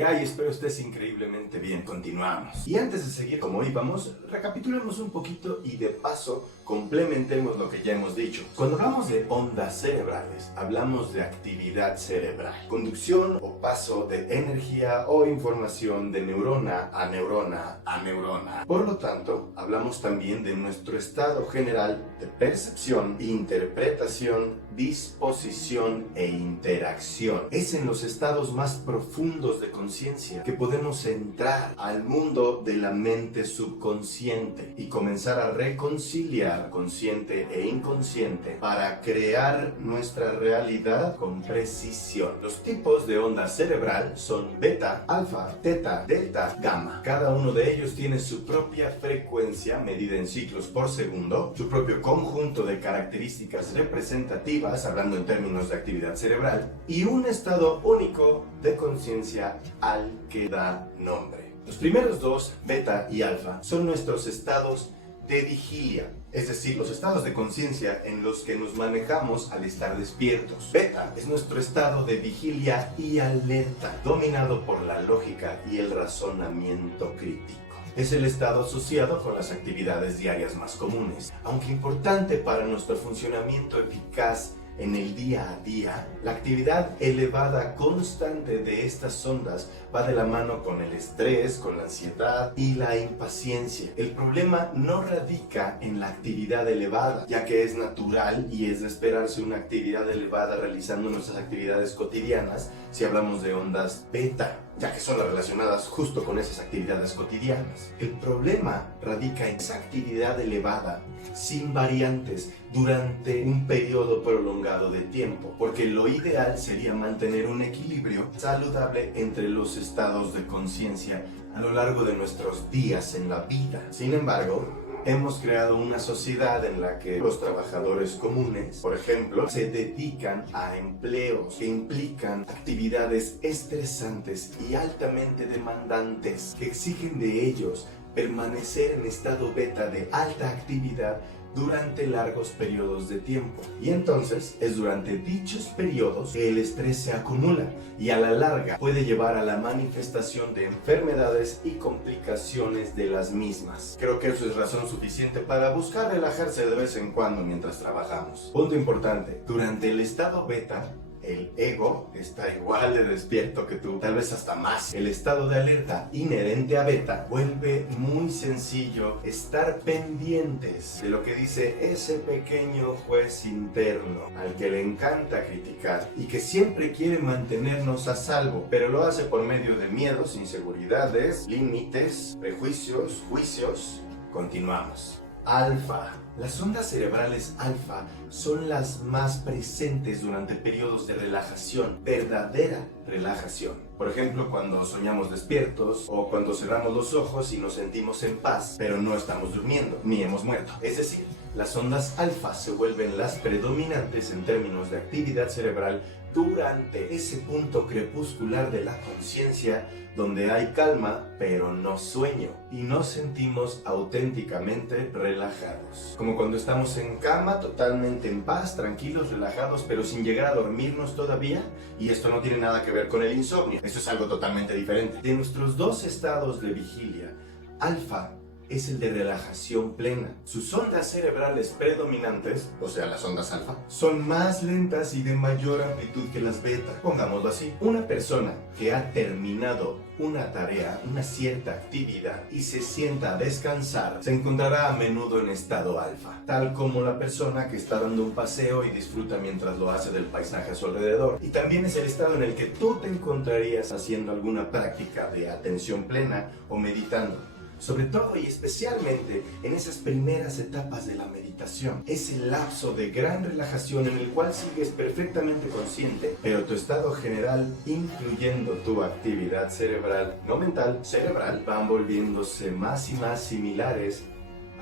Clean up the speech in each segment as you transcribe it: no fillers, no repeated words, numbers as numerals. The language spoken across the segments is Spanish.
¿Qué hay? Espero estés increíblemente bien. Continuamos. Y antes de seguir como íbamos, recapitulemos un poquito y de paso complementemos lo que ya hemos dicho. Cuando hablamos de ondas cerebrales, hablamos de actividad cerebral, conducción o paso de energía o información de neurona a neurona a neurona. Por lo tanto, hablamos también de nuestro estado general de percepción, interpretación, disposición e interacción. Es en los estados más profundos de conciencia que podemos entrar al mundo de la mente subconsciente y comenzar a reconciliar consciente e inconsciente para crear nuestra realidad con precisión. Los tipos de onda cerebral son beta, alfa, teta, delta, gamma. Cada uno de ellos tiene su propia frecuencia medida en ciclos por segundo, su propio conjunto de características representativas, hablando en términos de actividad cerebral, y un estado único de conciencia al que da nombre. Los primeros dos, beta y alfa, son nuestros estados de vigilia, es decir, los estados de conciencia en los que nos manejamos al estar despiertos. Beta es nuestro estado de vigilia y alerta, dominado por la lógica y el razonamiento crítico. Es el estado asociado con las actividades diarias más comunes. Aunque importante para nuestro funcionamiento eficaz en el día a día, la actividad elevada constante de estas ondas va de la mano con el estrés, con la ansiedad y la impaciencia. El problema no radica en la actividad elevada, ya que es natural y es de esperarse una actividad elevada realizando nuestras actividades cotidianas si hablamos de ondas beta, ya que son las relacionadas justo con esas actividades cotidianas. El problema radica en esa actividad elevada sin variantes durante un periodo prolongado de tiempo, porque lo ideal sería mantener un equilibrio saludable entre los estados de conciencia a lo largo de nuestros días en la vida. Sin embargo, hemos creado una sociedad en la que los trabajadores comunes, por ejemplo, se dedican a empleos que implican actividades estresantes y altamente demandantes que exigen de ellos permanecer en estado beta de alta actividad durante largos periodos de tiempo. Y entonces es durante dichos periodos que el estrés se acumula y a la larga puede llevar a la manifestación de enfermedades y complicaciones de las mismas. Creo que eso es razón suficiente para buscar relajarse de vez en cuando mientras trabajamos. Punto importante: durante el estado beta, el ego está igual de despierto que tú, tal vez hasta más. El estado de alerta inherente a beta vuelve muy sencillo estar pendientes de lo que dice ese pequeño juez interno al que le encanta criticar y que siempre quiere mantenernos a salvo, pero lo hace por medio de miedos, inseguridades, límites, prejuicios, juicios. Continuamos. Alfa. Las ondas cerebrales alfa son las más presentes durante periodos de relajación, verdadera relajación. Por ejemplo, cuando soñamos despiertos o cuando cerramos los ojos y nos sentimos en paz, pero no estamos durmiendo, ni hemos muerto. Es decir, las ondas alfa se vuelven las predominantes en términos de actividad cerebral durante ese punto crepuscular de la conciencia donde hay calma pero no sueño y nos sentimos auténticamente relajados. Como cuando estamos en cama totalmente en paz, tranquilos, relajados, pero sin llegar a dormirnos todavía. Y esto no tiene nada que ver con el insomnio, esto es algo totalmente diferente. De nuestros dos estados de vigilia, alfa es el de relajación plena. Sus ondas cerebrales predominantes, o sea las ondas alfa, son más lentas y de mayor amplitud que las beta. Pongámoslo así: una persona que ha terminado una tarea, una cierta actividad y se sienta a descansar, se encontrará a menudo en estado alfa, tal como la persona que está dando un paseo y disfruta mientras lo hace del paisaje a su alrededor. Y también es el estado en el que tú te encontrarías haciendo alguna práctica de atención plena o meditando. Sobre todo y especialmente en esas primeras etapas de la meditación. Es el lapso de gran relajación en el cual sigues perfectamente consciente, pero tu estado general, incluyendo tu actividad cerebral, no mental, cerebral, van volviéndose más y más similares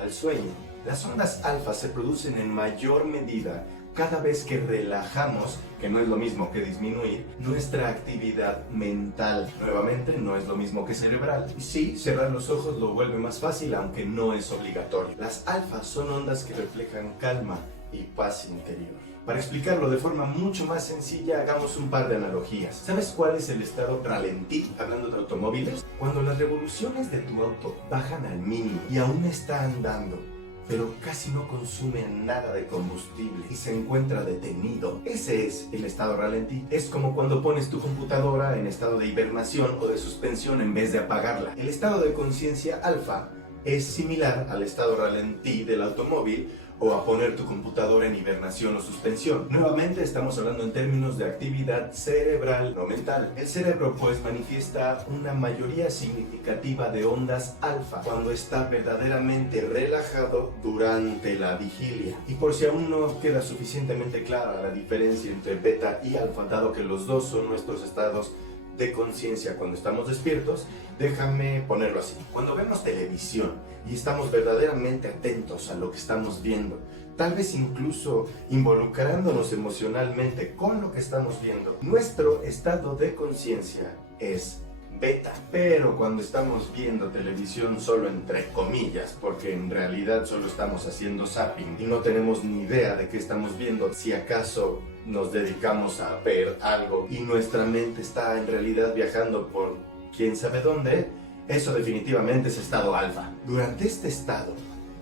al sueño. Las ondas alfa se producen en mayor medida cada vez que relajamos, que no es lo mismo que disminuir, nuestra actividad mental. Nuevamente, no es lo mismo que cerebral. Y sí, cerrar los ojos lo vuelve más fácil, aunque no es obligatorio. Las alfas son ondas que reflejan calma y paz interior. Para explicarlo de forma mucho más sencilla, hagamos un par de analogías. ¿Sabes cuál es el estado ralentí, hablando de automóviles? Cuando las revoluciones de tu auto bajan al mínimo y aún está andando, pero casi no consume nada de combustible y se encuentra detenido. Ese es el estado ralentí. Es como cuando pones tu computadora en estado de hibernación o de suspensión en vez de apagarla. El estado de conciencia alfa es similar al estado ralentí del automóvil o a poner tu computadora en hibernación o suspensión. Nuevamente estamos hablando en términos de actividad cerebral, no mental. El cerebro pues manifiesta una mayoría significativa de ondas alfa cuando está verdaderamente relajado durante la vigilia. Y por si aún no queda suficientemente clara la diferencia entre beta y alfa, dado que los dos son nuestros estados de conciencia cuando estamos despiertos, déjame ponerlo así. Cuando vemos televisión y estamos verdaderamente atentos a lo que estamos viendo, tal vez incluso involucrándonos emocionalmente con lo que estamos viendo, nuestro estado de conciencia es beta. Pero cuando estamos viendo televisión solo entre comillas, porque en realidad solo estamos haciendo zapping y no tenemos ni idea de qué estamos viendo, si acaso nos dedicamos a ver algo y nuestra mente está en realidad viajando por quién sabe dónde, eso definitivamente es estado alfa. Durante este estado,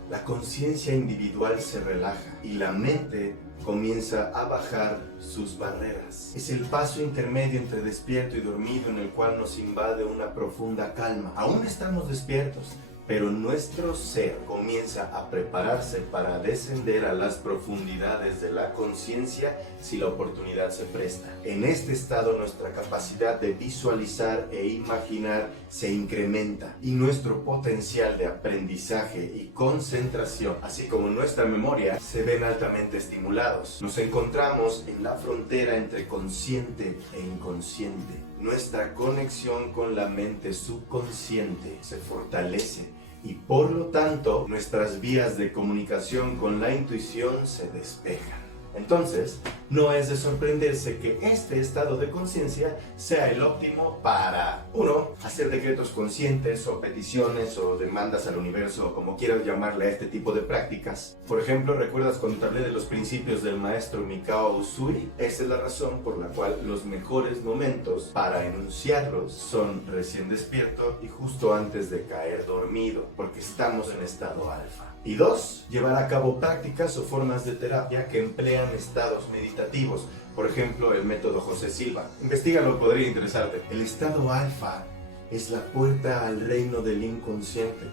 la conciencia individual se relaja y la mente comienza a bajar sus barreras. Es el paso intermedio entre despierto y dormido en el cual nos invade una profunda calma. Aún estamos despiertos, pero nuestro ser comienza a prepararse para descender a las profundidades de la conciencia si la oportunidad se presta. En este estado nuestra capacidad de visualizar e imaginar se incrementa y nuestro potencial de aprendizaje y concentración, así como nuestra memoria, se ven altamente estimulados. Nos encontramos en la frontera entre consciente e inconsciente. Nuestra conexión con la mente subconsciente se fortalece y por lo tanto nuestras vías de comunicación con la intuición se despejan. Entonces, no es de sorprenderse que este estado de conciencia sea el óptimo para 1. Hacer decretos conscientes o peticiones o demandas al universo o como quieras llamarle a este tipo de prácticas. Por ejemplo, ¿recuerdas cuando te hablé de los principios del maestro Mikao Usui? Esa es la razón por la cual los mejores momentos para enunciarlos son recién despierto y justo antes de caer dormido, porque estamos en estado alfa. Y 2, llevar a cabo prácticas o formas de terapia que emplean estados meditativos. Por ejemplo, el método José Silva. Investígalo, podría interesarte. El estado alfa es la puerta al reino del inconsciente.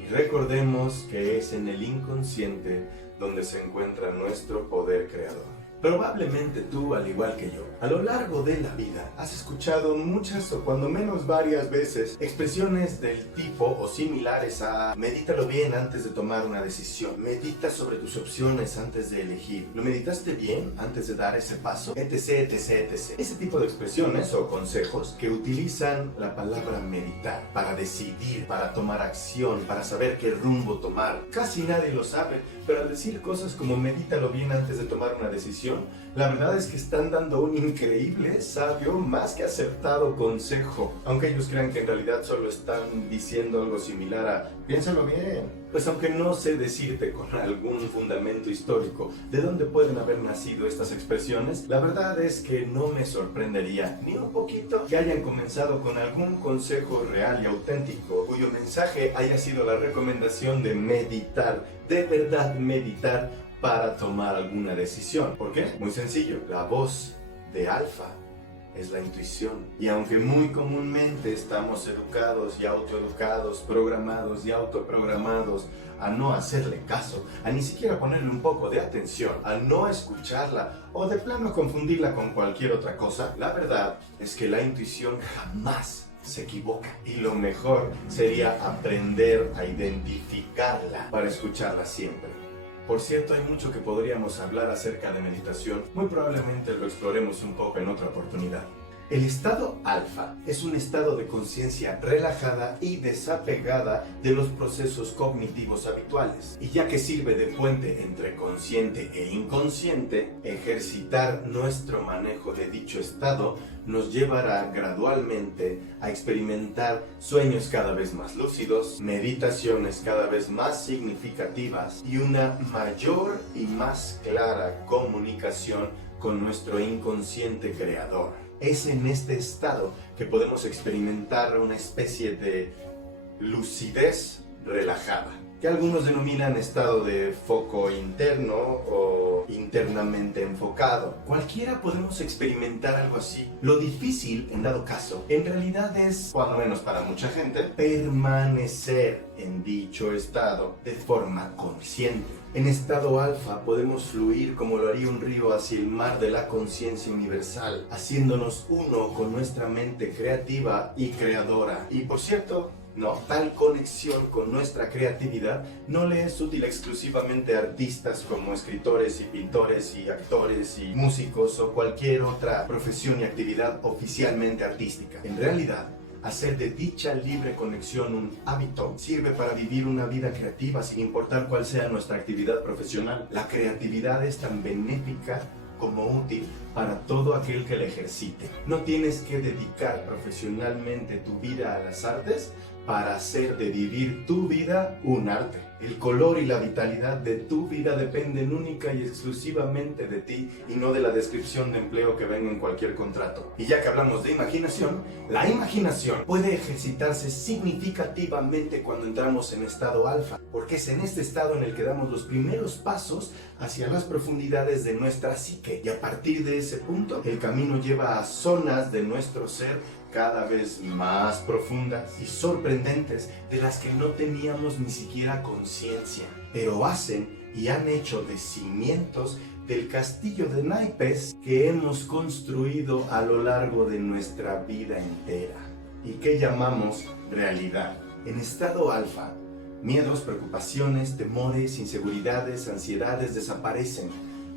Y recordemos que es en el inconsciente donde se encuentra nuestro poder creador. Probablemente tú, al igual que yo, a lo largo de la vida has escuchado muchas o cuando menos varias veces expresiones del tipo o similares a medítalo bien antes de tomar una decisión, medita sobre tus opciones antes de elegir, ¿lo meditaste bien antes de dar ese paso? etc, etc, etc. Ese tipo de expresiones o consejos que utilizan la palabra meditar para decidir, para tomar acción, para saber qué rumbo tomar. Casi nadie lo sabe, pero al decir cosas como medítalo bien antes de tomar una decisión, la verdad es que están dando un increíble, sabio, más que acertado consejo. Aunque ellos crean que en realidad solo están diciendo algo similar a piénsalo bien. Pues aunque no sé decirte con algún fundamento histórico de dónde pueden haber nacido estas expresiones, la verdad es que no me sorprendería ni un poquito que hayan comenzado con algún consejo real y auténtico, cuyo mensaje haya sido la recomendación de meditar, de verdad meditar, para tomar alguna decisión. ¿Por qué? Muy sencillo, la voz de alfa es la intuición. Y aunque muy comúnmente estamos educados y autoeducados, programados y autoprogramados a no hacerle caso, a ni siquiera ponerle un poco de atención, a no escucharla o de plano confundirla con cualquier otra cosa, la verdad es que la intuición jamás se equivoca. Y lo mejor sería aprender a identificarla para escucharla siempre. Por cierto, hay mucho que podríamos hablar acerca de meditación. Muy probablemente lo exploremos un poco en otra oportunidad. El estado alfa es un estado de conciencia relajada y desapegada de los procesos cognitivos habituales. Y ya que sirve de puente entre consciente e inconsciente, ejercitar nuestro manejo de dicho estado nos llevará gradualmente a experimentar sueños cada vez más lúcidos, meditaciones cada vez más significativas y una mayor y más clara comunicación con nuestro inconsciente creador. Es en este estado que podemos experimentar una especie de lucidez relajada, que algunos denominan estado de foco interno o internamente enfocado. Cualquiera podemos experimentar algo así. Lo difícil, en dado caso, en realidad es, o al menos para mucha gente, permanecer en dicho estado de forma consciente. En estado alfa podemos fluir como lo haría un río hacia el mar de la conciencia universal, haciéndonos uno con nuestra mente creativa y creadora. Y por cierto, tal conexión con nuestra creatividad no le es útil exclusivamente a artistas como escritores y pintores y actores y músicos o cualquier otra profesión y actividad oficialmente artística. En realidad, hacer de dicha libre conexión un hábito sirve para vivir una vida creativa sin importar cuál sea nuestra actividad profesional. La creatividad es tan benéfica como útil para todo aquel que la ejercite. No tienes que dedicar profesionalmente tu vida a las artes para hacer de vivir tu vida un arte. El color y la vitalidad de tu vida dependen única y exclusivamente de ti y no de la descripción de empleo que venga en cualquier contrato. Y ya que hablamos de imaginación, la imaginación puede ejercitarse significativamente cuando entramos en estado alfa, porque es en este estado en el que damos los primeros pasos hacia las profundidades de nuestra psique. Y a partir de ese punto, el camino lleva a zonas de nuestro ser cada vez más profundas y sorprendentes, de las que no teníamos ni siquiera conciencia, pero hacen y han hecho de cimientos del castillo de naipes que hemos construido a lo largo de nuestra vida entera y que llamamos realidad. En estado alfa, miedos, preocupaciones, temores, inseguridades, ansiedades desaparecen,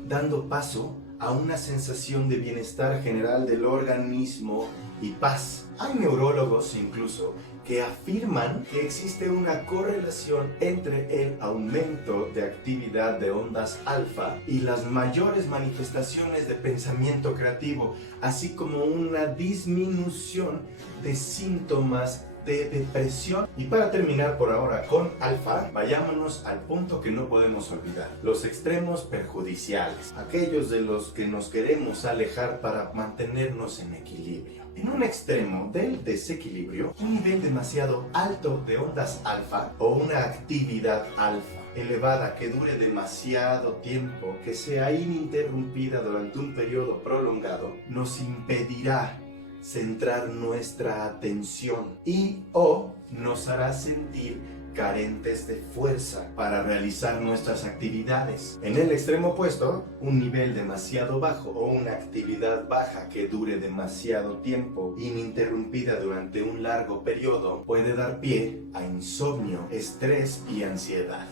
dando paso a una sensación de bienestar general del organismo y paz. Hay neurólogos incluso que afirman que existe una correlación entre el aumento de actividad de ondas alfa y las mayores manifestaciones de pensamiento creativo, así como una disminución de síntomas de depresión. Y para terminar por ahora con alfa, vayámonos al punto que no podemos olvidar: los extremos perjudiciales, aquellos de los que nos queremos alejar para mantenernos en equilibrio. En un extremo del desequilibrio, un nivel demasiado alto de ondas alfa o una actividad alfa elevada que dure demasiado tiempo, que sea ininterrumpida durante un periodo prolongado, nos impedirá centrar nuestra atención y o nos hará sentir carentes de fuerza para realizar nuestras actividades. En el extremo opuesto, un nivel demasiado bajo o una actividad baja que dure demasiado tiempo, ininterrumpida durante un largo periodo, puede dar pie a insomnio, estrés y ansiedad.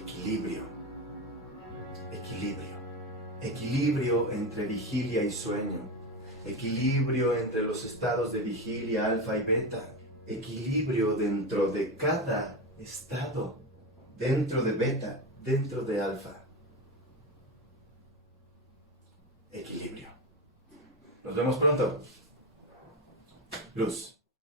Equilibrio. Equilibrio. Equilibrio entre vigilia y sueño. Equilibrio entre los estados de vigilia alfa y beta. Equilibrio dentro de cada estado, dentro de beta, dentro de alfa. Equilibrio. Nos vemos pronto. Luz.